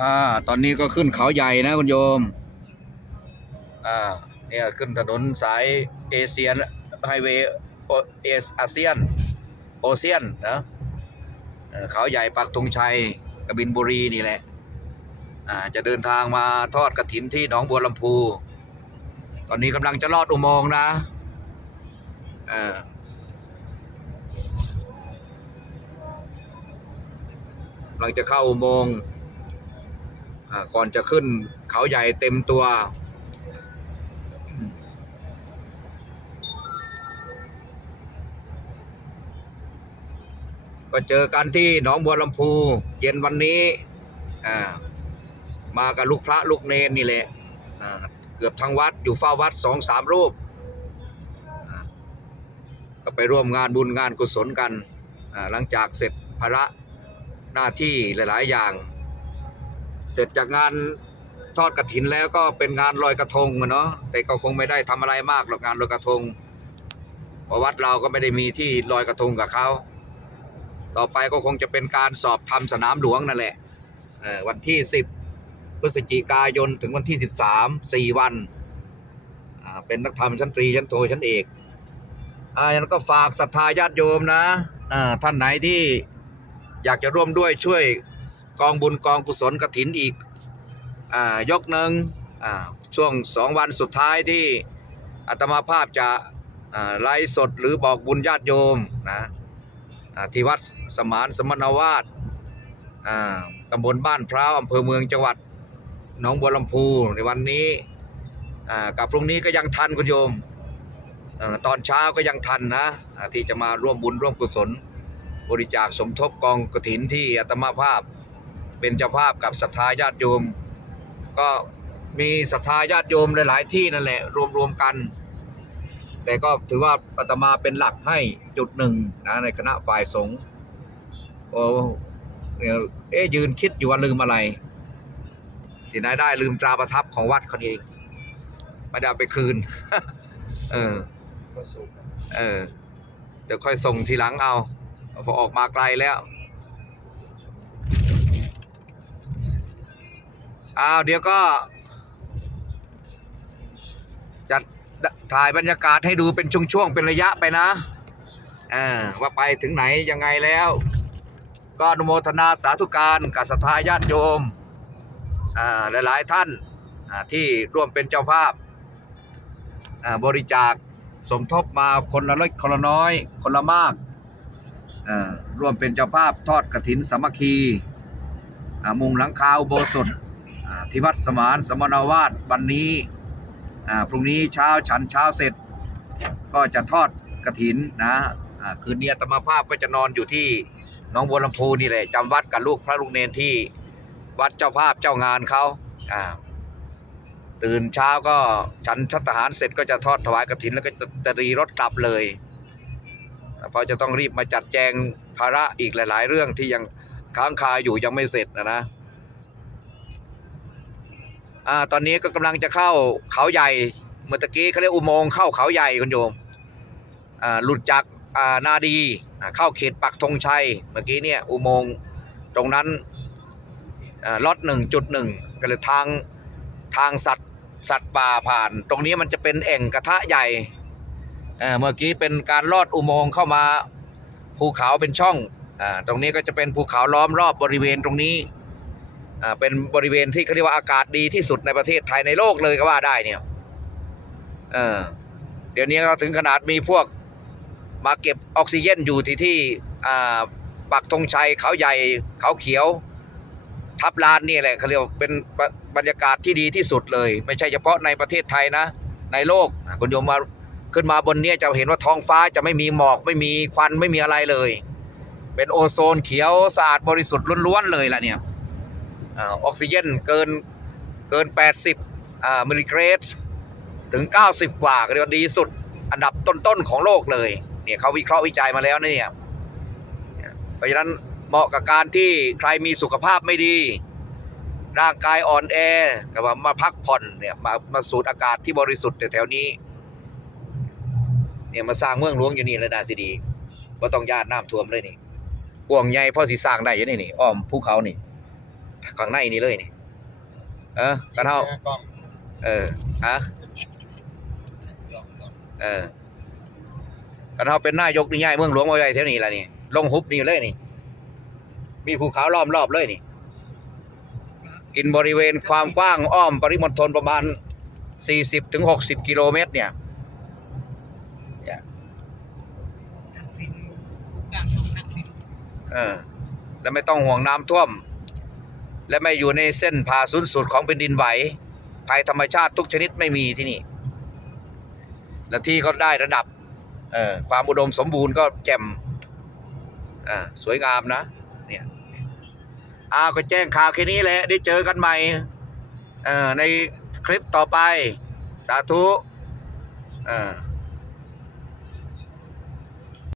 อ่า ตอนนี้ก็ขึ้นเขาใหญ่นะคุณโยม อ่า เนี่ยขึ้นถนนสายเอเชียนไฮเวย์เอสอาเซียน โอเซียนนะเขาใหญ่ปักธงชัยกบินบุรีนี่แหละ อ่า จะเดินทางมาทอดกระถินที่หนองบัวลำพู ตอนนี้กำลังจะลอดอุโมงค์นะ อ่ากำลังจะเข้าอุโมงค์อ่าก่อนจะขึ้นเขาใหญ่เต็มตัว ก็เจอกันที่หนองบัวลำพู เย็นวันนี้ มากับลูกพระลูกเนนนี่แหละเกือบทั้งวัดอยู่เฝ้าวัดสองสามรูป ก็ไปร่วมงานบุญงานกุศลกันหลังจากเสร็จภาระหน้าที่หลาย ๆ อย่าง เสร็จจากงานทอดกระถินแล้วก็เป็นงานลอยกระทงอะเนาะแต่ก็คงไม่ได้ทำอะไรมากหรอกงานลอยกระทงเพราะวัดเราก็ไม่ได้มีที่ลอยกระทงกับเขาต่อไปก็คงจะเป็นการสอบทำสนามหลวงนั่นแหละวันที่ 10พฤศจิกายนถึงวันที่ 13 4 วันเป็นนักธรรมชั้นตรีชั้นโทชั้นเอก อ่าอย่างนั้นก็ฝากศรัทธาญาติโยมนะอ่าท่านไหนที่อยากจะร่วมด้วยช่วยกองบุญกองกุศลกฐินอีกอ่ายกหนึ่งอ่าช่วงสองวันสุดท้ายที่อาตมาภาพจะไลฟ์สดหรือบอกบุญญาติโยมนะที่วัดสมานสมณวาสตำบลบ้านพร้าวอำเภอเมืองจังหวัดหนองบัวลำพูในวันนี้กับพรุ่งนี้ก็ยังทันคุณโยม ตอนเช้าก็ยังทันนะ ที่จะมาร่วมบุญร่วมกุศล บริจาคสมทบกองกฐินที่อาตมาภาพ เป็นเจ้าภาพกับศรัทธาญาติโยม ก็มีศรัทธาญาติโยมหลาย ๆ ที่นั่นแหละรวมๆกัน แต่ก็ถือว่าอาตมาเป็นหลักให้จุดหนึ่งนะในคณะฝ่ายสงฆ์โอ้เอ๊ยืนคิดอยู่ว่าลืมอะไรที่ไหนได้ลืมตราประทับของวัดเขาเองไม่ได้ไปคืน เออ เออ เดี๋ยวค่อยส่งทีหลังเอาพอออกมาไกลแล้วอ้าวเดี๋ยวก็ จัดถ่ายบรรยากาศให้ดูเป็นช่วงๆเป็นระยะไปนะอ่าว่าไปถึงไหนยังไงแล้ว ก็อนุโมทนาสาธุการกับศรัทธาญาติโยมอ่าหลายๆท่านที่ร่วมเป็นเจ้าภาพบริจาค สมทบมาคนละเล็กคนละน้อย คนละมากอ่าร่วมเป็นเจ้าภาพทอดกระถินสามัคคีอ่ามุงหลังคาอุโบสถอ่าที่วัดสมานสมณวาสวันนี้อ่าพรุ่งนี้เช้าฉันเช้าเสร็จ ก็จะทอดกระถินนะอ่าคืนนี้ตมาภาพก็จะนอนอยู่ที่น้องบัวลำพูนี่แหละจำวัดกับลูกพระลูกเนนที่วัดเจ้าภาพเจ้างานเขาอ่า ตื่นเช้าก็ฉันชัตหารเสร็จก็จะทอดถวายกระถินแล้วก็จะจะรีรถกลับเลยเพราะจะต้องรีบมาจัดแจงภาระอีกหลาย ๆ เรื่องที่ยังค้างคาอยู่ยังไม่เสร็จนะนะอ่าตอนนี้ก็กำลังจะเข้าเขาใหญ่เมื่อตะกี้เขาเรียกอุโมงค์เข้าเขาใหญ่คุณโยมอ่าหลุดจากอ่านาดีเข้าเขตปักธงชัย เมื่อกี้เนี่ยอุโมงค์ตรงนั้นล็อตหนึ่งจุดหนึ่งก็เลยทางทางสัตว์ สัตว์ป่าผ่าน ตรงนี้มันจะเป็นแอ่งกระทะใหญ่เมื่อกี้เป็นการลอดอุโมงค์เข้ามาภูเขาเป็นช่องอตรงนี้ก็จะเป็นภูเขาล้อมรอบบริเวณตรงนี้เป็นบริเวณที่เขาเรียกว่าอากาศดีที่สุดในประเทศไทยในโลกเลยก็ว่าได้เนี่ยเเดี๋ยวนี้เราถึงขนาดมีพวกมาเก็บออกซิเจนอยู่ที่ที่ปักธงชัยเขาใหญ่เขาเขียว ทับลานนี่แหละเขาเรียกว่าเป็นบรรยากาศที่ดีที่สุดเลย ไม่ใช่เฉพาะในประเทศไทยนะ ในโลกคุณโยมมาขึ้นมาบนนี้จะเห็นว่าท้องฟ้าจะไม่มีหมอกไม่มีควันไม่มีอะไรเลย เป็นโอโซนเขียวสะอาดบริสุทธิ์ล้วนๆเลยล่ะเนี่ยออกซิเจนเกินเกิน 80อ่ามิลลิเกรดถึง 90 กว่าก็เรียกว่าดีสุดอันดับต้นๆของโลกเลยเนี่ยเขาวิเคราะห์วิจัยมาแล้วนเนี่ยเพราะฉะนั้น เหมาะกับการที่ใครมีสุขภาพไม่ดี ร่างกายอ่อนแอก็ว่ามาพักผ่อนเนี่ยมามาสูดอากาศที่บริสุทธิ์แถวๆนี้เนี่ยมาสร้างเมืองหลวงอยู่นี่แล้วน่าสิดีบ่ต้องย่านน้ำท่วมเลยนี่กวงใหญ่พอสิสร้างได้อยู่นี่นี่อ้อมภูเขานี่ข้างในนี่เลยนี่เออกันเฮากล้องเออฮะเออกันเฮาเป็นหน้ายกนี่ย้ายเมืองหลวงมาไว้แถวนี้ละนี่ลงหุบนี่เลยนี่ มีภูเขาล้อมรอบเลยนี่ กินบริเวณความกว้างอ้อมปริมณฑลประมาณ 40ถึง60 กิโลเมตรเนี่ยนักสินการลงนักสินเออและไม่ต้องห่วงน้ำท่วม และไม่อยู่ในเส้นผ่าศูนย์สูตรของแผ่นดินไหวภัยธรรมชาติทุกชนิดไม่มีที่นี่และที่ก็ได้ระดับเอ่อความอุดมสมบูรณ์ก็แจ่มอ่าสวยงามนะเนี่ย อ้าวก็แจ้งข่าวแค่นี้แหละ ได้เจอกันใหม่ในคลิปต่อไป สาธุอ่า